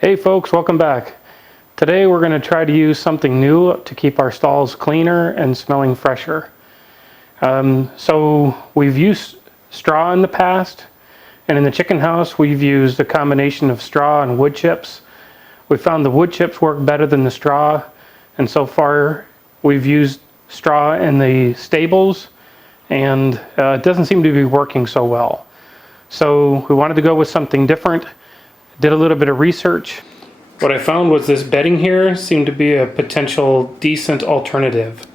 Hey folks, welcome back. Today we're going to try to use something new to keep our stalls cleaner and smelling fresher. So we've used straw in the past, and in the chicken house we've used a combination of straw and wood chips. We found the wood chips work better than the straw, and so far we've used straw in the stables, and it doesn't seem to be working so well. So we wanted to go with something different. Did a little bit of research. What I found was this bedding here seemed to be a potential decent alternative.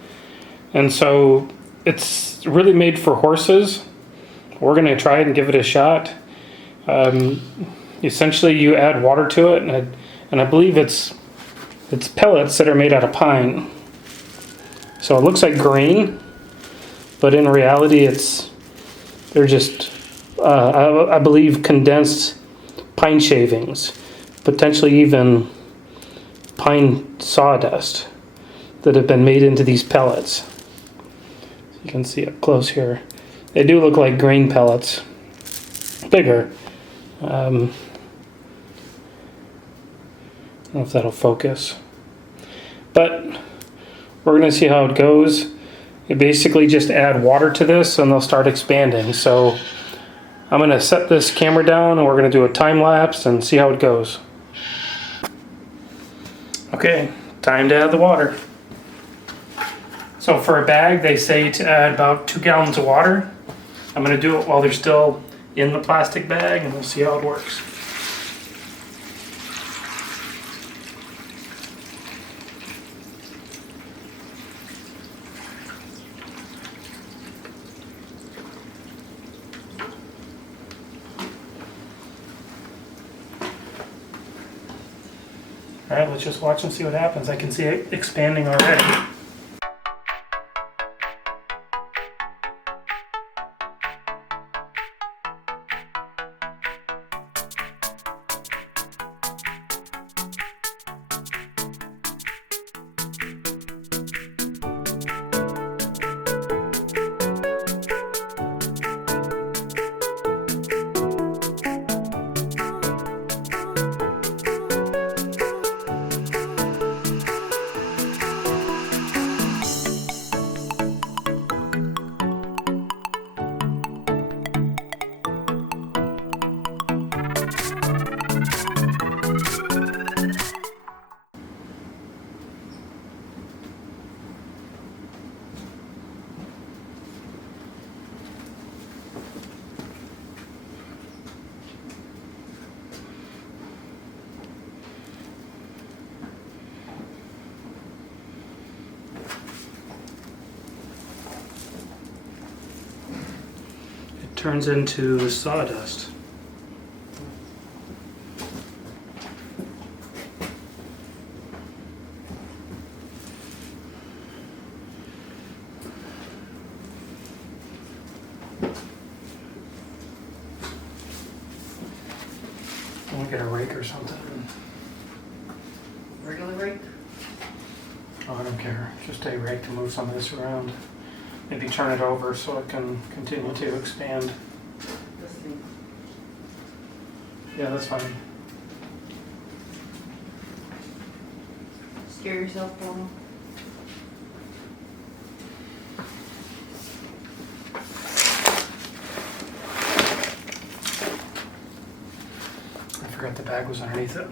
And so it's really made for horses. We're going to try it and give it a shot. Essentially you add water to it, and I believe it's pellets that are made out of pine. So it looks like grain, but in reality they're just I believe condensed pine shavings, potentially even pine sawdust that have been made into these pellets. You can see up close here. They do look like grain pellets, bigger. I don't know if that'll focus, but we're going to see how it goes. You basically just add water to this and they'll start expanding. So I'm going to set this camera down and we're going to do a time lapse and see how it goes. Okay, time to add the water. So for a bag they say to add about 2 gallons of water. I'm going to do it while they're still in the plastic bag and we'll see how it works. Alright, let's just watch and see what happens. I can see it expanding already. Turns into sawdust. I'll get a rake or something. Regular rake? Oh, I don't care. Just a rake to move some of this around. Maybe turn it over so it can continue to expand. This thing. Yeah, that's fine. Scare yourself, Paul? I forgot the bag was underneath it.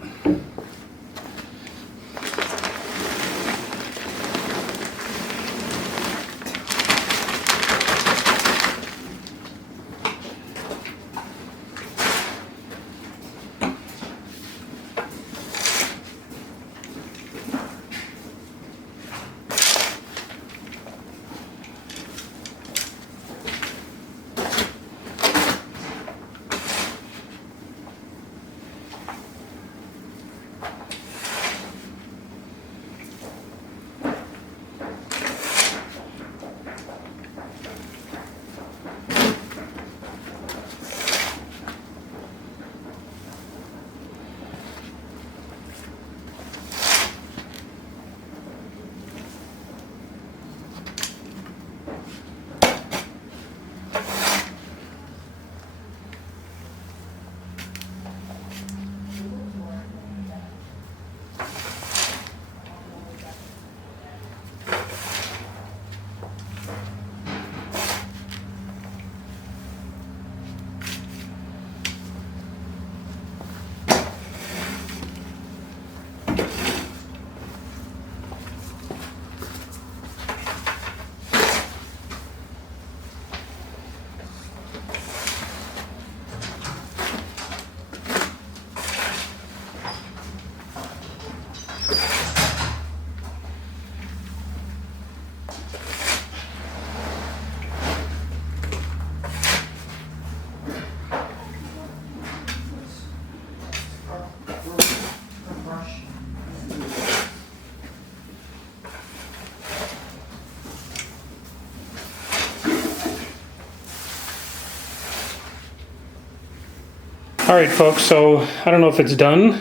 All right, folks, so I don't know if it's done.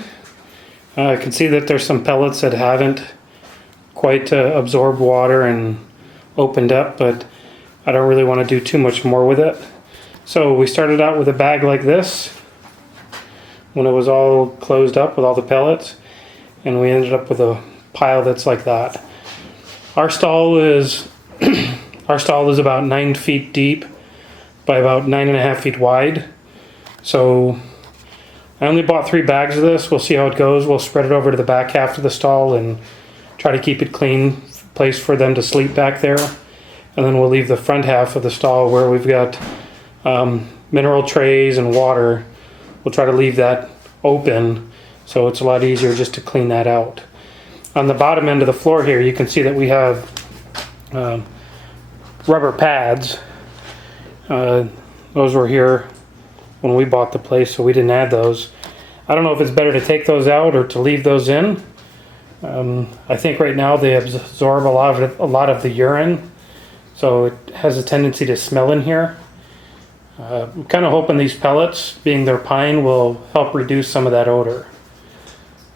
I can see that there's some pellets that haven't quite absorbed water and opened up, but I don't really want to do too much more with it. So we started out with a bag like this when it was all closed up with all the pellets, and we ended up with a pile that's like that. Our stall is about 9 feet deep by about 9.5 feet wide. So I only bought 3 bags of this. We'll see how it goes. We'll spread it over to the back half of the stall and try to keep it clean place for them to sleep back there. And then we'll leave the front half of the stall where we've got mineral trays and water. We'll try to leave that open so it's a lot easier just to clean that out. On the bottom end of the floor here, you can see that we have rubber pads. Those were here when we bought the place, so we didn't add those. I don't know if it's better to take those out or to leave those in. I think right now they absorb a lot of the urine, so it has a tendency to smell in here. I'm kind of hoping these pellets, being their pine, will help reduce some of that odor.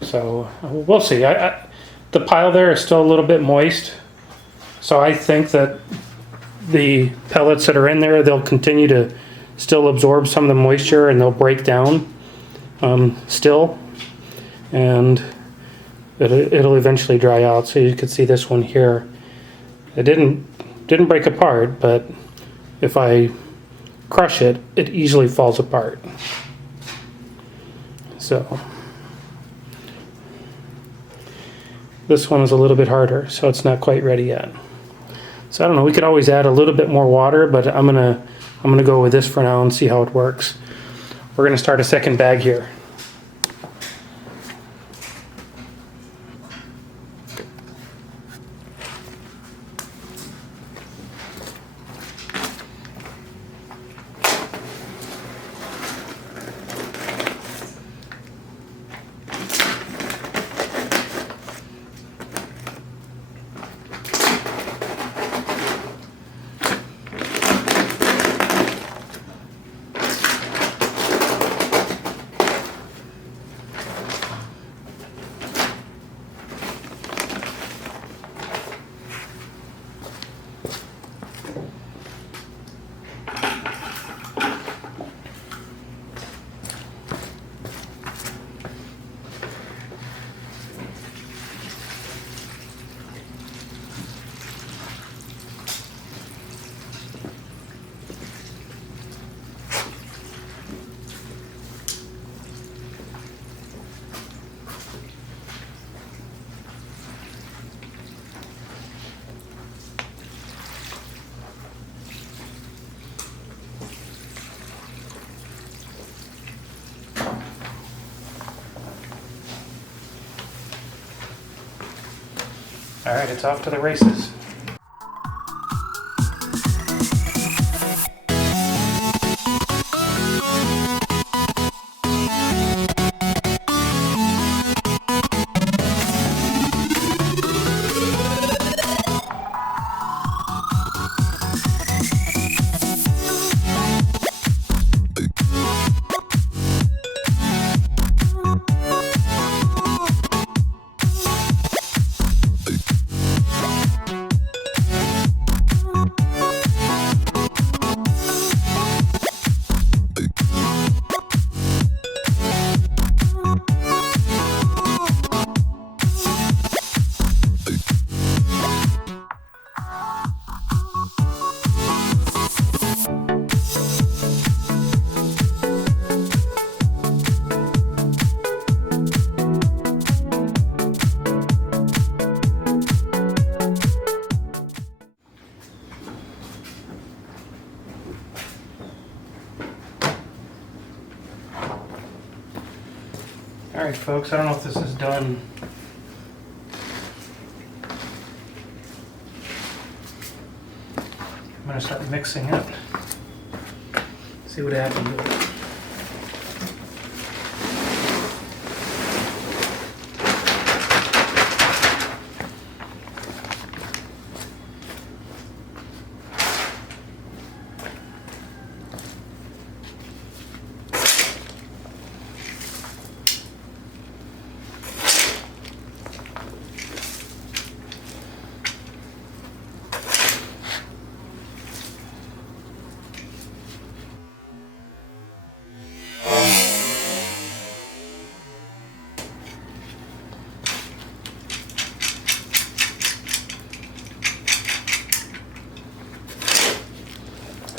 So we'll see. The pile there is still a little bit moist, so I think that the pellets that are in there, they'll continue to still absorb some of the moisture and they'll break down still, and it'll eventually dry out. So you can see this one here, it didn't break apart, but if I crush it, it easily falls apart. So this one is a little bit harder, so it's not quite ready yet. So I don't know, we could always add a little bit more water, but I'm gonna go with this for now and see how it works. We're gonna start a second bag here. All right, it's off to the races. All right, folks, I don't know if this is done. I'm gonna start mixing it. See what happens with it.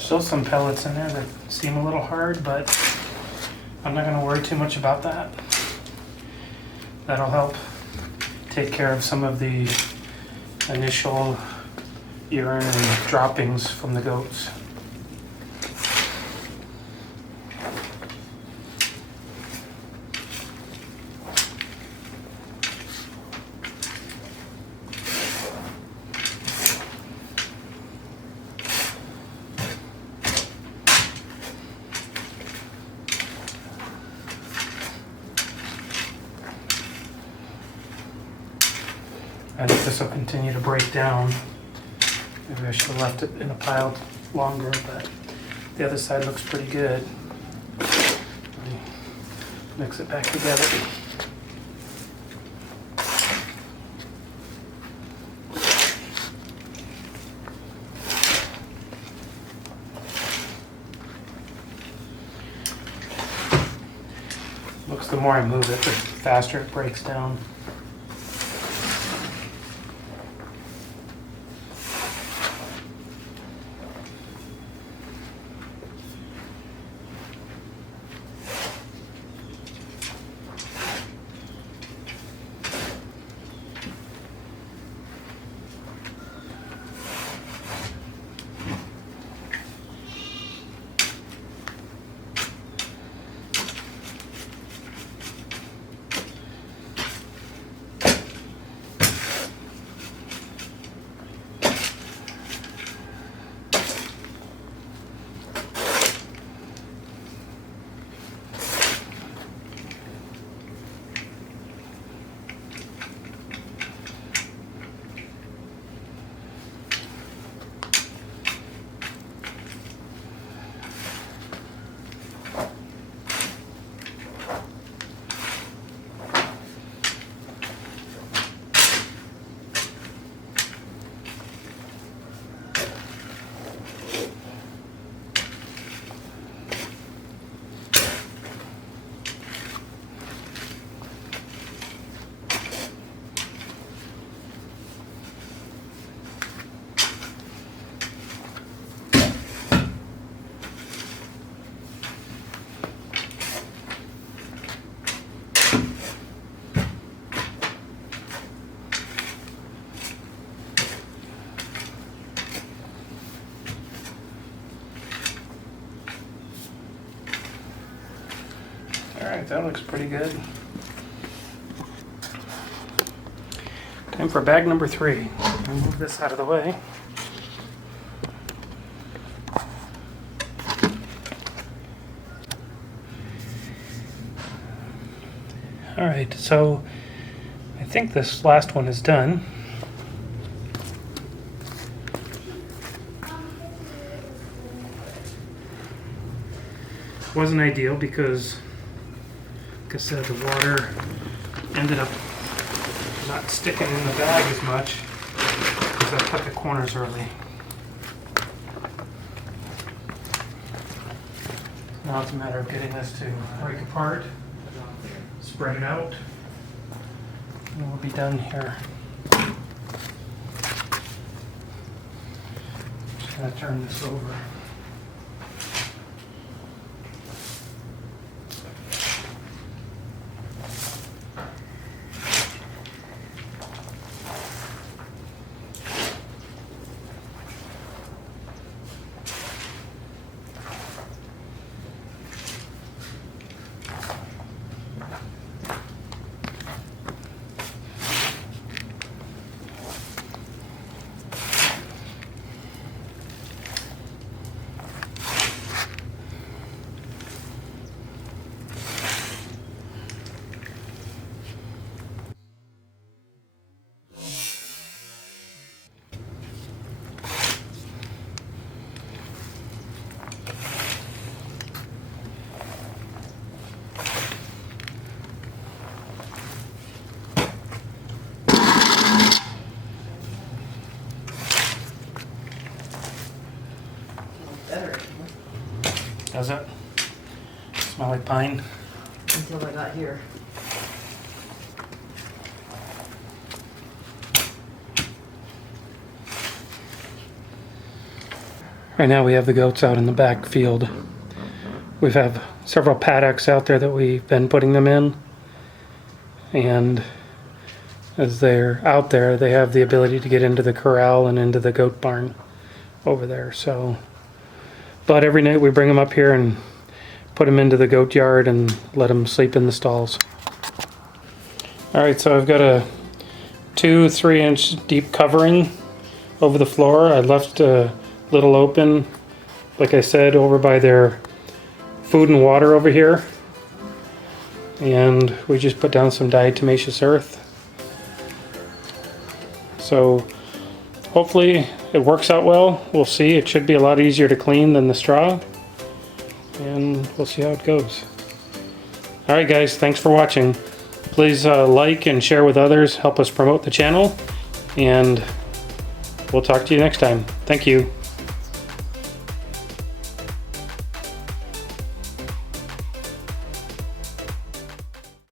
still some pellets in there that seem a little hard, but I'm not gonna worry too much about that. That'll help take care of some of the initial urine and droppings from the goats. I think this will continue to break down. Maybe I should have left it in a pile longer, but the other side looks pretty good. Let me mix it back together. Looks, the more I move it, the faster it breaks down. Alright, that looks pretty good. Time for bag number 3. I'll move this out of the way. Alright, so I think this last one is done. Wasn't ideal because, like I said, the water ended up not sticking in the bag as much because I cut the corners early. Now it's a matter of getting this to break apart, spread it out, and we'll be done here. Just gonna turn this over. Does it? Smell like pine? Until I got here. Right now we have the goats out in the back field. We have several paddocks out there that we've been putting them in. And as they're out there, they have the ability to get into the corral and into the goat barn over there. So, but every night we bring them up here and put them into the goat yard and let them sleep in the stalls. All right, so I've got a 2-3 inch deep covering over the floor. I left a little open, like I said, over by their food and water over here. And we just put down some diatomaceous earth. So hopefully it works out well. We'll see. It should be a lot easier to clean than the straw. And we'll see how it goes. Alright guys, thanks for watching. Please like and share with others. Help us promote the channel. And we'll talk to you next time. Thank you.